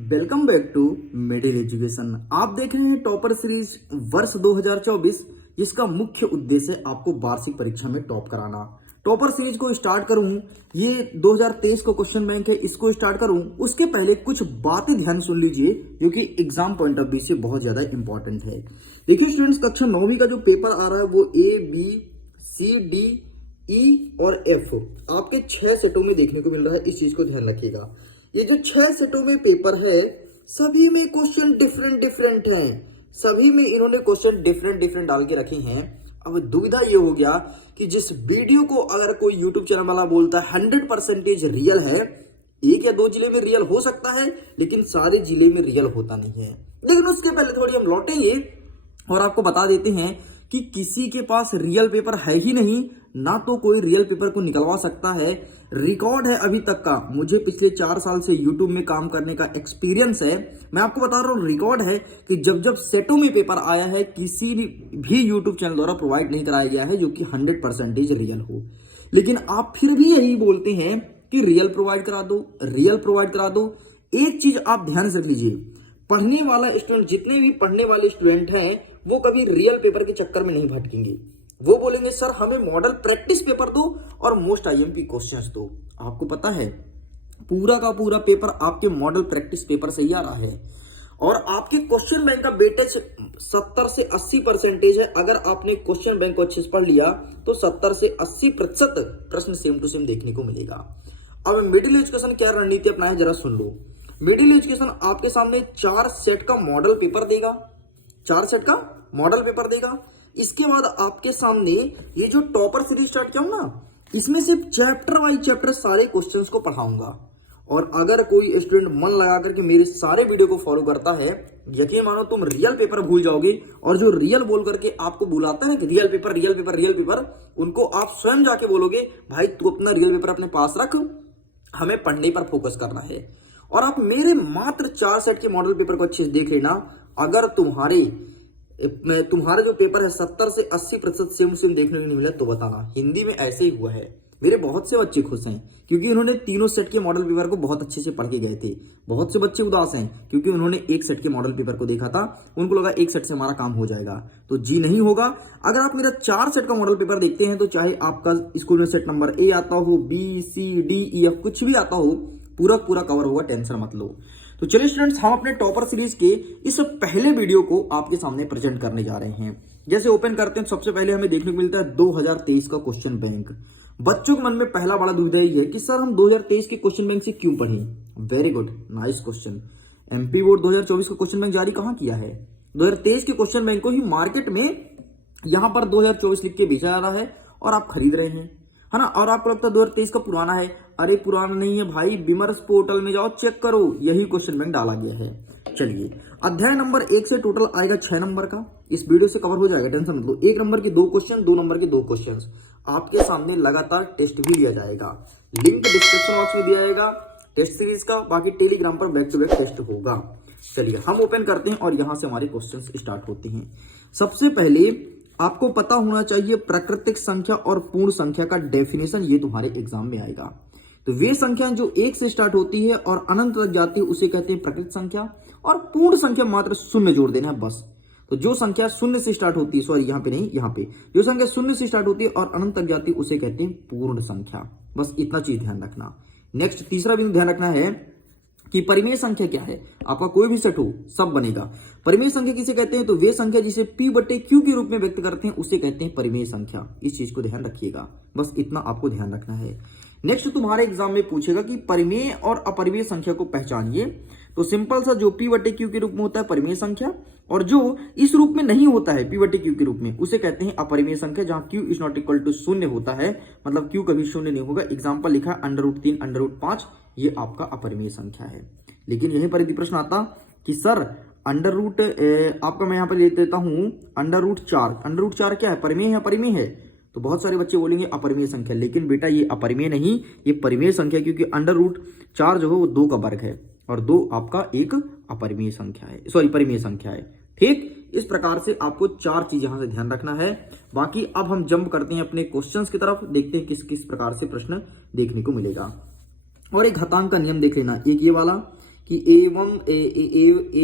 Welcome back to middle education. आप देख रहे हैं टॉपर सीरीज वर्ष 2024, जिसका मुख्य उद्देश्य है आपको वार्षिक परीक्षा में टॉप कराना। टॉपर सीरीज को स्टार्ट करूं, ये 2023 का क्वेश्चन बैंक है, इसको स्टार्ट करूं उसके पहले कुछ बातें ध्यान सुन लीजिए जो कि एग्जाम पॉइंट ऑफ व्यू से बहुत ज्यादा इंपॉर्टेंट है। देखिए स्टूडेंट्स, कक्षा 9वीं का जो पेपर आ रहा है वो A, B, C, D, E और F आपके 6 सेटों में देखने को मिल रहा है। इस चीज को ध्यान रखिएगा। ये जो 6 सेटों में पेपर है, सभी में क्वेश्चन डिफरेंट डिफरेंट हैं। सभी में इन्होंने क्वेश्चन डिफरेंट डिफरेंट डाल के रखे हैं। अब दुविधा ये हो गया कि जिस वीडियो को अगर कोई यूट्यूब चैनल वाला बोलता है 100% रियल है, 1 या 2 जिले में रियल हो सकता है लेकिन सारे जिले में रियल होता नहीं है। लेकिन उसके पहले थोड़ी हम लौटेंगे और आपको बता देते हैं कि किसी के पास रियल पेपर है ही नहीं, ना तो कोई रियल पेपर को निकलवा सकता है। रिकॉर्ड है अभी तक का, मुझे पिछले 4 साल से यूट्यूब में काम करने का एक्सपीरियंस है। मैं आपको बता रहा हूं, रिकॉर्ड है कि जब जब सेटों में पेपर आया है किसी भी यूट्यूब चैनल द्वारा प्रोवाइड नहीं कराया गया है जो कि 100% रियल हो। लेकिन आप फिर भी यही बोलते हैं कि रियल प्रोवाइड करा दो, रियल प्रोवाइड करा दो। एक चीज आप ध्यान से रख लीजिए, पढ़ने वाला स्टूडेंट, जितने भी पढ़ने वाले स्टूडेंट हैं वो कभी रियल पेपर के चक्कर में नहीं भटकेंगे। वो बोलेंगे सर हमें मॉडल प्रैक्टिस पेपर दो और मोस्ट आईएमपी क्वेश्चंस दो। आपको पता है पूरा का पूरा पेपर आपके मॉडल प्रैक्टिस पेपर से ही आ रहा है और आपके क्वेश्चन बैंक का वेटेज 70 से 80% है। अगर आपने क्वेश्चन बैंक को अच्छे से पढ़ लिया तो 70 से 80% प्रश्न सेम टू सेम देखने को मिलेगा। अब मिडिल एजुकेशन क्या रणनीति अपनाए जरा सुन लो। मिडिल एजुकेशन आपके सामने 4 सेट का मॉडल पेपर देगा, 4 सेट का मॉडल पेपर देगा। इसके बाद आपके सामने ये जो टॉपर सीरीज स्टार्ट किया हूं ना, इसमें सिर्फ चैप्टर वाइज चैप्टर सारे क्वेश्चंस को पढ़ाऊंगा। और अगर कोई स्टूडेंट मन लगा करके मेरे सारे वीडियो को फॉलो करता है, यकीन मानो तुम रियल पेपर भूल जाओगे। और जो रियल बोल करके आपको बुलाता है ना कि real paper real paper real paper, उनको आप स्वयं जाके बोलोगे भाई तू अपना रियल पेपर अपने पास रख, हमें पढ़ने पर फोकस करना है। और आप मेरे मात्र 4 सेट के मॉडल पेपर को अच्छे से देख लेना। अगर तुम्हारा जो पेपर है 70 से 80% सेम सेम देखने को नहीं मिला तो बताना। हिंदी में ऐसे ही हुआ है। मेरे बहुत से बच्चे खुश हैं क्योंकि इन्होंने तीनों सेट के मॉडल पेपर को बहुत अच्छे से पढ़ के गए थे। बहुत से बच्चे उदास हैं क्योंकि उन्होंने एक सेट के मॉडल पेपर को देखा था, उनको लगा एक सेट से हमारा काम हो जाएगा। तो जी नहीं होगा। अगर आप मेरा 4 सेट का मॉडल पेपर देखते हैं तो चाहे आपका स्कूल में सेट नंबर A आता हो, B, C, D, E, F कुछ भी आता हो, पूरा कवर होगा, टेंशन मत लो। तो चलिए स्टूडेंट्स, हम अपने टॉपर सीरीज के इस पहले वीडियो को आपके सामने प्रेजेंट करने जा रहे हैं। जैसे ओपन करते हैं, सबसे पहले हमें देखने को मिलता है 2023 का क्वेश्चन बैंक। बच्चों के मन में पहला बड़ा दुविधा ये है कि सर हम 2023 के क्वेश्चन बैंक से क्यों पढ़ें। Very good, nice question. MP board 2024 का क्वेश्चन बैंक जारी कहां किया है? 2023 के क्वेश्चन बैंक को ही मार्केट में यहां पर 2024 लिख के बेचा जा रहा है और आप खरीद रहे हैं, है ना। और आपको लगता है 2023 का पुराना है। अरे पुराना नहीं है भाई, विमर्श पोर्टल में जाओ चेक करो, यही क्वेश्चन बैंक डाला गया है। चलिए, अध्याय नंबर 1 से टोटल आएगा 6 नंबर का। इस वीडियो से कवर हो जाएगा, टेंशन मत लो। 1 नंबर के 2 क्वेश्चन, 2 नंबर के 2 क्वेश्चन आपके सामने लगातार टेस्ट भी लिया जाएगा। लिंक डिस्क्रिप्शन बॉक्स में दिया जाएगा टेस्ट सीरीज का। बाकी टेलीग्राम पर बैक टू बैक टेस्ट होगा। चलिए हम ओपन करते हैं और यहां से हमारे क्वेश्चन स्टार्ट होते हैं। सबसे पहले आपको पता होना चाहिए प्राकृतिक संख्या और पूर्ण संख्या का डेफिनेशन, ये तुम्हारे एग्जाम में आएगा। तो वे संख्या जो 1 से स्टार्ट होती है और अनंत तक जाती है उसे कहते हैं प्राकृतिक संख्या, और पूर्ण संख्या मात्र 0 जोड़ देना है बस। तो जो संख्या 0 से स्टार्ट होती है, सॉरी यहाँ पे नहीं, यहाँ पे जो संख्या 0 से स्टार्ट होती है और अनंत तक जाती है उसे कहते हैं पूर्ण संख्या। बस इतना चीज ध्यान रखना। नेक्स्ट तीसरा बिंदु ध्यान रखना है कि परिमेय संख्या क्या है। आपका कोई भी सेट हो सब बनेगा। परिमेय संख्या किसे कहते हैं? तो वे संख्या जिसे P/Q के रूप में व्यक्त करते हैं उसे कहते हैं परिमेय संख्या। इस चीज को ध्यान रखिएगा, बस इतना आपको ध्यान रखना है। नेक्स्ट तुम्हारे एग्जाम में पूछेगा कि परिमेय और अपरिमेय संख्या को पहचानिए। तो सिंपल सा, जो P/Q के रूप में होता है परिमेय संख्या, और जो इस रूप में नहीं होता है P/Q के रूप में उसे कहते हैं अपरिमेय संख्या। जहां Q is not equal to 0 होता है, मतलब Q कभी 0 नहीं होगा। एग्जाम्पल लिखा है √3, √5, ये आपका अपरिमेय संख्या है। लेकिन यहीं पर यदि प्रश्न आता कि सर आपका मैं यहां पर ले देता हूं √4 क्या है? परिमेय है, अपरिमेय है? तो बहुत सारे बच्चे बोलेंगे अपरिमेय संख्या, लेकिन बेटा ये अपरिमेय नहीं, ये परिमेय संख्या, क्योंकि √4 जो है वो 2 का वर्ग है और 2 आपका एक अपरिमेय संख्या है, सॉरी परिमेय संख्या है। ठीक, इस प्रकार से आपको 4 चीज यहां से ध्यान रखना है। बाकी अब हम जंप करते हैं अपने क्वेश्चंस की तरफ, देखते हैं किस किस प्रकार से प्रश्न देखने को मिलेगा। और एक घातांक का नियम देख लेना, एक ये वाला कि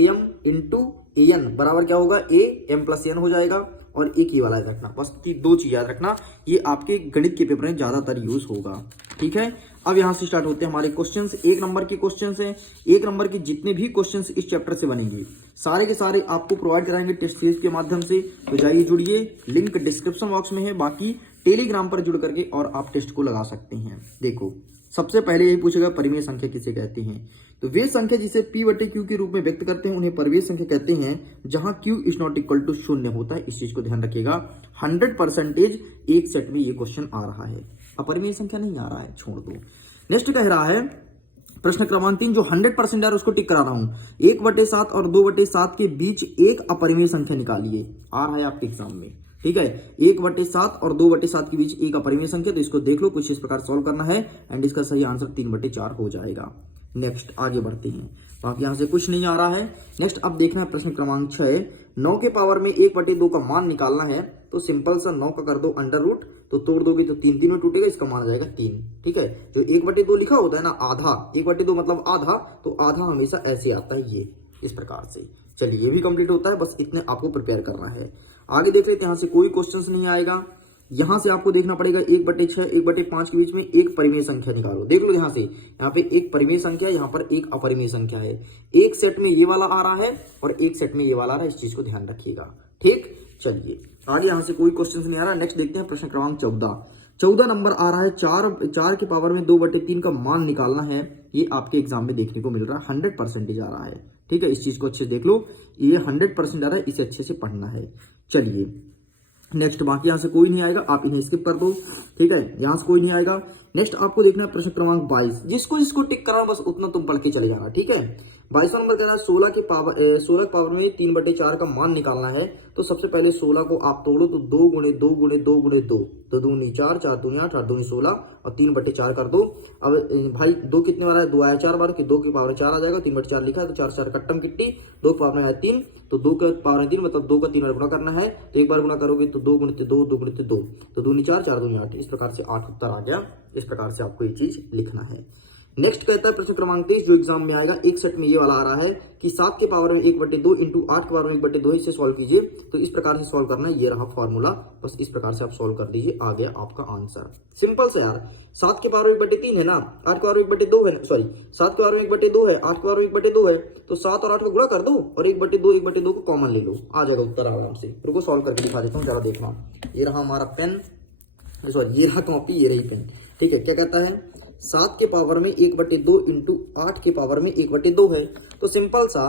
एम इंटू एन बराबर क्या होगा, ए एम प्लस एन हो जाएगा, और एक ही वाला याद रखना, बस की दो चीज याद रखना, ये आपके गणित के पेपर में ज्यादातर यूज होगा। ठीक है, अब यहां से स्टार्ट होते हैं हमारे क्वेश्चंस। एक नंबर के क्वेश्चंस हैं, एक नंबर के जितने भी क्वेश्चंस इस चैप्टर से बनेंगे सारे के सारे आपको प्रोवाइड कराएंगे टेस्ट सीरीज के माध्यम से। तो जाइए जुड़िए, लिंक डिस्क्रिप्शन बॉक्स में है, बाकी टेलीग्राम पर जुड़ करके और आप टेस्ट को लगा सकते हैं। देखो सबसे पहले यही पूछेगा परिमेय संख्या किसे कहते हैं, तो वे संख्या जिसे p बटे क्यू के रूप में व्यक्त करते हैं उन्हें परिमेय संख्या कहते हैं, जहां q is not equal to शून्य होता है। इस चीज को ध्यान रखिएगा, 100% एक सेट में ये क्वेश्चन आ रहा है। अपरिमेय संख्या नहीं आ रहा है, छोड़ दो। नेक्स्ट कह रहा है प्रश्न क्रमांक 3, जो 100% आ रहा है उसको टिक करा रहा हूं, 1/7 और 2/7 के बीच एक अपरिमेय संख्या निकालिए। आ रहा है आपके एग्जाम में, ठीक है, 1/7 और 2/7 के बीच एक अपरिमेय संख्या, तो इसको देख लो, कुछ इस प्रकार सॉल्व करना है एंड इसका सही आंसर 3/4 हो जाएगा। नेक्स्ट आगे बढ़ते हैं, बाकी यहां से कुछ नहीं आ रहा है। नेक्स्ट अब देखना है प्रश्न क्रमांक 6, 9 के पावर में 1/2 का मान निकालना है, तो सिंपल सा 9 का कर दो अंडर रूट, तो तोड़ दोगे तो 3 में टूटेगा, इसका मान आ जाएगा 3। ठीक है, जो 1/2 लिखा होता है ना, आधा, 1/2 मतलब आधा, तो आधा हमेशा ऐसे आता है, ये इस प्रकार से। चलिए ये भी कंप्लीट होता है, बस इतने आपको प्रिपेयर करना है। आगे देख लेते हैं, यहां से कोई क्वेश्चन नहीं आएगा। यहां से आपको देखना पड़ेगा 1/6 1/5 के बीच में एक परिमेय संख्या निकालो। देख लो यहां से, यहाँ पे एक परिमेय संख्या, यहाँ पर एक अपरिमेय संख्या है। एक सेट में ये वाला आ रहा है और एक सेट में ये वाला आ रहा है, इस चीज को ध्यान रखिएगा। ठीक, चलिए आगे यहां से कोई क्वेश्चन नहीं आ रहा। नेक्स्ट देखते हैं प्रश्न क्रमांक 14 नंबर आ रहा है, 4 के पावर में 2/3 का मान निकालना है। ये आपके एग्जाम में देखने को मिल रहा है, 100% आ रहा है। ठीक है, इस चीज को अच्छे से देख लो, ये 100% आ रहा है, इसे अच्छे से पढ़ना है। चलिए नेक्स्ट, बाकी यहां से कोई नहीं आएगा, आप इन्हें स्किप कर दो। ठीक है, यहां से कोई नहीं आएगा। नेक्स्ट आपको देखना है प्रश्न क्रमांक 22, जिसको टिक करना बस उतना तुम पढ़ के चले जाना। ठीक है, 22वां नंबर कह रहा है 16 के पावर में 3/4 का मान निकालना है। तो सबसे पहले 16 को आप तोड़ो, तो 2 गुणे 2 गुणे 2 गुणे 2, 2 दूनी 4, 4 दूनी 8, 8 दूनी 16 और 3/4 कर दो। अब भाई 2 कितने बार है, 2 आया 4 बार, कि 2 की पावर 4 आ जाएगा, 3/4 लिखा है, तो 4 4 कट्टम किट्टी, 2 की पावर में आया 3, तो 2 के पावर में 3 मतलब 2 का 3 बार गुणा करना है। तो एक बार गुणा करोगे तो 2 गुणित 2, 2 गुणित 2, तो दूनी 4, 4 दूनी 8, इस प्रकार से 8 उत्तर आ गया। इस प्रकार से आपको ये चीज लिखना है। नेक्स्ट कहता है प्रश्न क्रमांक 23, जो एग्जाम में आएगा, एक सेट में ये वाला आ रहा है कि 7 के पावर में 1/2 इंटू 8 के पावर में 1/2 है, इसे सॉल्व कीजिए। तो इस प्रकार से सॉल्व करना है, ये रहा फॉर्मूला, बस इस प्रकार से आप सॉल्व कर दीजिए, आ गया आपका आंसर। सिंपल से यार, 7 के पावर में 1/3 है ना, 8 के पावर में 1/2 है, सॉरी 7 के पावर में 1/2 है, 8 के पावर में 1/2 है, तो 7 और 8 को गुणा कर दो और 1/2 को कॉमन ले लो, आ जाएगा उत्तर आराम से। रुको सॉल्व करके दिखा देता हूँ, जरा देखना। ये रहा हमारा पेन, सॉरी ये रहा कॉपी, ये रही पेन। ठीक है, क्या कहता है, 7 के पावर में 1/2 इंटू 8 के पावर में 1/2 है। तो सिंपल सा,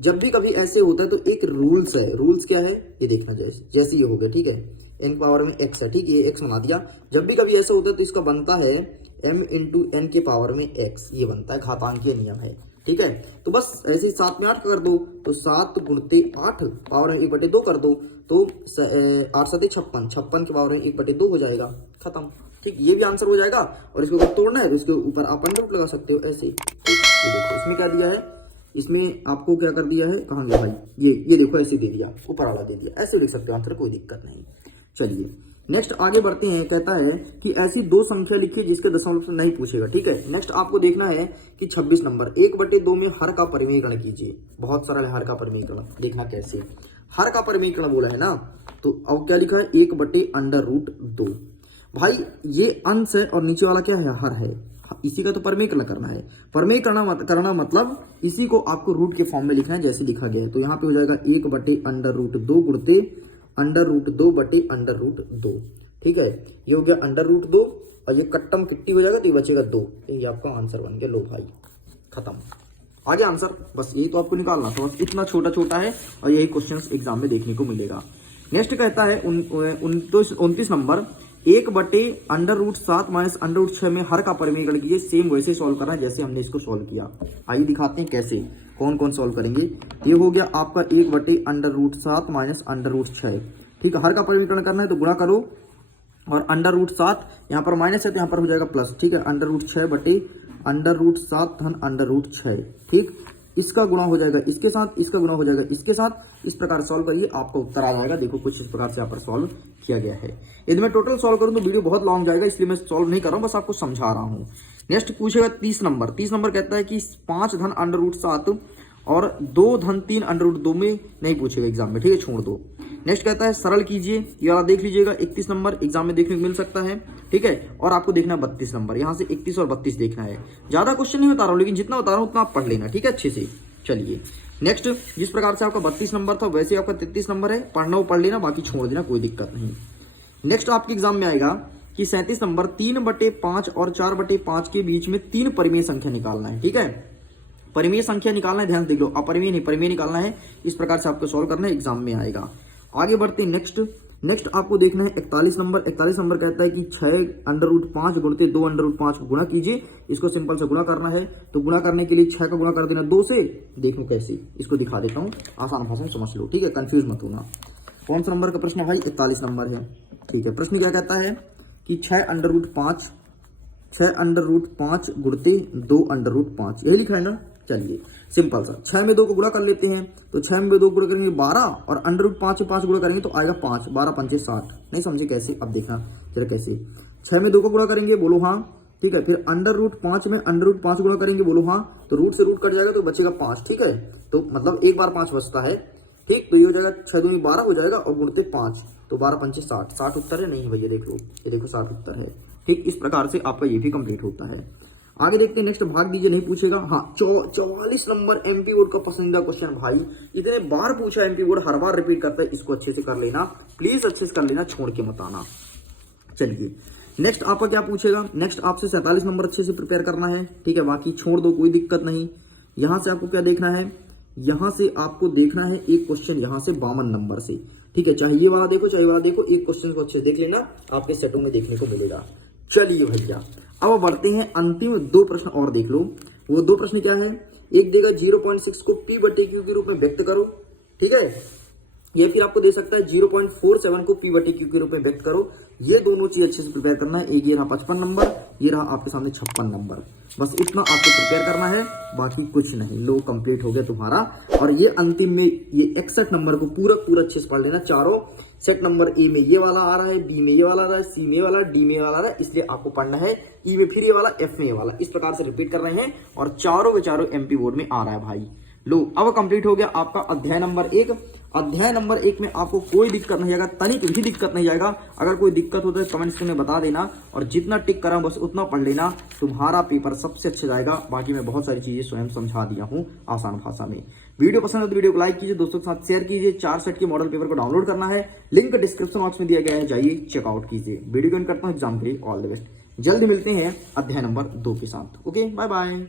जब भी कभी ऐसे होता है तो एक रूल्स है। रूल्स क्या है, ये देखना, जैसे ये हो गया। ठीक है, n पावर में x है, ठीक है, ये x बना दिया। जब भी कभी ऐसा होता है तो इसका बनता है m इंटू n के पावर में x, ये बनता है, घातांकीय नियम है। ठीक है, तो बस ऐसे ही 7 में 8 कर दो, तो 7 गुणते 8 पावर में 1/2 कर दो, तो 8 7 56, 56 के पावर में 1/2 हो जाएगा, खत्म। ठीक, ये भी आंसर हो जाएगा। और इसको अगर तोड़ना है तो उसके ऊपर आप अंडर रूट लगा सकते हो, ऐसे। ये देखो इसमें क्या दिया है, इसमें आपको क्या कर दिया है, कहाँ गया भाई, ये देखो ऐसे दे दिया, ऊपर वाला दे दिया, ऐसे लिख सकते हो आंसर, कोई दिक्कत नहीं। चलिए नेक्स्ट आगे बढ़ते हैं। कहता है कि ऐसी दो संख्या लिखिए जिसके दशमलव से नहीं पूछेगा। ठीक है, नेक्स्ट आपको देखना है कि 26 नंबर, 1/2 में हर का परिमेयकरण कीजिए। बहुत सरल है हर का परिमेयकरण, देखना कैसे। हर का परिमेयकरण बोला है ना, तो अब क्या लिखा है, 1/√2। भाई ये अंश है और नीचे वाला क्या है, हर है, इसी का तो परिमेयकरण करना है। परिमेयकरण करना मतलब इसी को आपको रूट के फॉर्म में लिखना है, जैसे लिखा गया है। तो यहाँ पे हो जाएगा 1/√2 गुणते √2/√2। ठीक है, ये हो गया √2 और ये कट्टम किट्टी हो जाएगा, तो ये बचेगा 2। ये आपका आंसर बन गया, लो भाई खत्म, आ गया आंसर। बस ये तो आपको निकालना था, बस इतना छोटा छोटा है और यही क्वेश्चन एग्जाम में देखने को मिलेगा। नेक्स्ट कहता है 29 नंबर, 1/√7 माइनस √6 में हर का परिमेयकरण कीजिए। सेम वैसे सॉल्व करना है जैसे हमने इसको सॉल्व किया। आइए दिखाते हैं कैसे, कौन कौन सॉल्व करेंगे। ये हो गया आपका 1/√7 माइनस √6। ठीक है, हर का परिमेयकरण करना है तो गुणा करो, और √7 यहाँ पर माइनस है तो यहाँ पर हो जाएगा प्लस। ठीक है, √6 बटे √7 धन √6। ठीक, इसका गुणा हो जाएगा इसके साथ, इसका गुणा हो जाएगा इसके साथ। इस प्रकार सॉल्व करिए, आपका उत्तर आ जाएगा। देखो कुछ इस प्रकार से यहाँ पर सॉल्व किया गया है। यदि मैं टोटल सॉल्व करूँ तो वीडियो बहुत लॉन्ग जाएगा, इसलिए मैं सॉल्व नहीं कर रहा हूँ, बस आपको समझा रहा हूँ। नेक्स्ट पूछेगा 30 नंबर। 30 नंबर कहता है कि 5 धन अंडर रूट 7 और 2 धन 3 अंडर रूट 2 में नहीं पूछेगा एग्जाम में, ठीक है, छोड़ दो। नेक्स्ट कहता है सरल कीजिए, ये वाला देख लीजिएगा, 31 नंबर एग्जाम में देखने को मिल सकता है, ठीक है। और आपको देखना 32 नंबर, यहाँ से 31 और 32 देखना है। ज्यादा क्वेश्चन नहीं बता रहा हूँ, लेकिन जितना बता रहा हूँ उतना आप पढ़ लेना, ठीक है, अच्छे से। चलिए नेक्स्ट, जिस प्रकार से आपका 32 नंबर था वैसे आपका 33 नंबर है, पढ़ना हो पढ़ लेना, बाकी छोड़ देना, कोई दिक्कत नहीं। नेक्स्ट आपके एग्जाम में आएगा कि 37 नंबर 3/5 और 4/5 के बीच में 3 परिमेय संख्या निकालना है, ठीक है। परिमेय संख्या निकालना है, ध्यान देख लो, अपरिमेय नहीं परिमेय निकालना है। इस प्रकार से आपको सॉल्व करना है, एग्जाम में आएगा। आगे बढ़ते हैं नेक्स्ट आपको देखना है 41 नंबर। 41 नंबर कहता है कि 6√5 गुणते 2√5 को गुणा कीजिए। इसको सिंपल से गुणा करना है, तो गुणा करने के लिए 6 का गुणा कर देना 2 से। देखो कैसे, इसको दिखा देता हूँ, आसान भाषा में समझ लो, ठीक है, कंफ्यूज मत होना। कौन सा नंबर का प्रश्न भाई? 41 नंबर है, ठीक है। प्रश्न क्या कहता है कि 6√5 गुणते 2√5, यही लिखा है ना। चलिए सिंपल सा, 6 में 2 को गुणा कर लेते हैं, तो 6 में 2 गुणा करेंगे 12 और √5 से 5 गुणा करेंगे तो आएगा 5, 12 पंचे 60। नहीं समझे कैसे? अब देखना जरा कैसे। 6 में 2 को गुणा करेंगे, बोलो हाँ, ठीक है। फिर √5 में √5 गुणा करेंगे, बोलो हाँ, तो रूट से रूट कट जाएगा तो बचेगा 5, ठीक है। तो मतलब एक बार 5 बचता है, ठीक। तो ये हो जाएगा 6 दूनी 12 हो जाएगा और गुणते 5, तो 12 पंचे 60। 60 उत्तर है? नहीं भैया, देख लो, ये देखो 60 उत्तर है, ठीक। इस प्रकार से आपका ये भी कंप्लीट होता है। आगे देखते हैं नेक्स्ट, भाग दीजिए, नहीं पूछेगा। हाँ, 44 नंबर एमपी बोर्ड का पसंदीदा क्वेश्चन भाई, इतने बार पूछा एमपी बोर्ड, हर बार रिपीट करता है, इसको अच्छे से कर लेना प्लीज, अच्छे से कर लेना, छोड़ के मत आना। चलिए नेक्स्ट आपका क्या पूछेगा? नेक्स्ट आपसे 47 नंबर अच्छे से प्रिपेयर करना है, ठीक है, बाकी छोड़ दो, कोई दिक्कत नहीं। यहां से आपको क्या देखना है? यहां से आपको देखना है एक क्वेश्चन यहां से 52 नंबर से, ठीक है। चाहे ये वाला देखो चाहे वाला देखो, एक क्वेश्चन को अच्छे से देख लेना, आपके सेटों में देखने को मिलेगा। चलिए भैया अब बढ़ते हैं, अंतिम 2 प्रश्न और देख लो। वो 2 प्रश्न क्या है? एक देगा 0.6 को P/Q के रूप में व्यक्त करो, ठीक है। ये फिर आपको दे सकता है 0.47 को P/Q के रूप में व्यक्त करो। ये दोनों चीज अच्छे से प्रिपेयर करना है। एक ये रहा 55 नंबर, ये रहा आपके सामने 56 नंबर, बस इतना आपको प्रिपेयर करना है, बाकी कुछ नहीं। लो कंप्लीट हो गया तुम्हारा। और ये अंतिम में ये 61 नंबर को पूरा अच्छे से पढ़ लेना। चारों सेट नंबर ए में ये वाला आ रहा है, बी में ये वाला आ रहा है, सी में ये वाला, डी में ये वाला आ रहा है, इसलिए आपको पढ़ना है। ई में फिर ये वाला, एफ में ये वाला, इस प्रकार से रिपीट कर रहे हैं और चारों के चारों एमपी बोर्ड में आ रहा है भाई। लो अब कंप्लीट हो गया आपका अध्याय नंबर 1। अध्याय नंबर 1 में आपको कोई दिक्कत नहीं आएगा, तनिक भी दिक्कत नहीं आएगा। अगर कोई दिक्कत होता है कमेंट सेक्शन में बता देना, और जितना टिक करा बस उतना पढ़ लेना, तुम्हारा पेपर सबसे अच्छा जाएगा। बाकी मैं बहुत सारी चीजें स्वयं समझा दिया हूँ आसान भाषा में। वीडियो पसंद है तो वीडियो को लाइक कीजिए, दोस्तों के साथ शेयर कीजिए। 4 सेट के मॉडल पेपर को डाउनलोड करना है, लिंक डिस्क्रिप्शन बॉक्स में दिया गया है, जाइए चेकआउट कीजिए। वीडियो ज्वाइन करता हूँ एग्जाम के लिए, ऑल द बेस्ट। जल्द मिलते हैं अध्याय नंबर 2 के साथ। Okay, bye bye.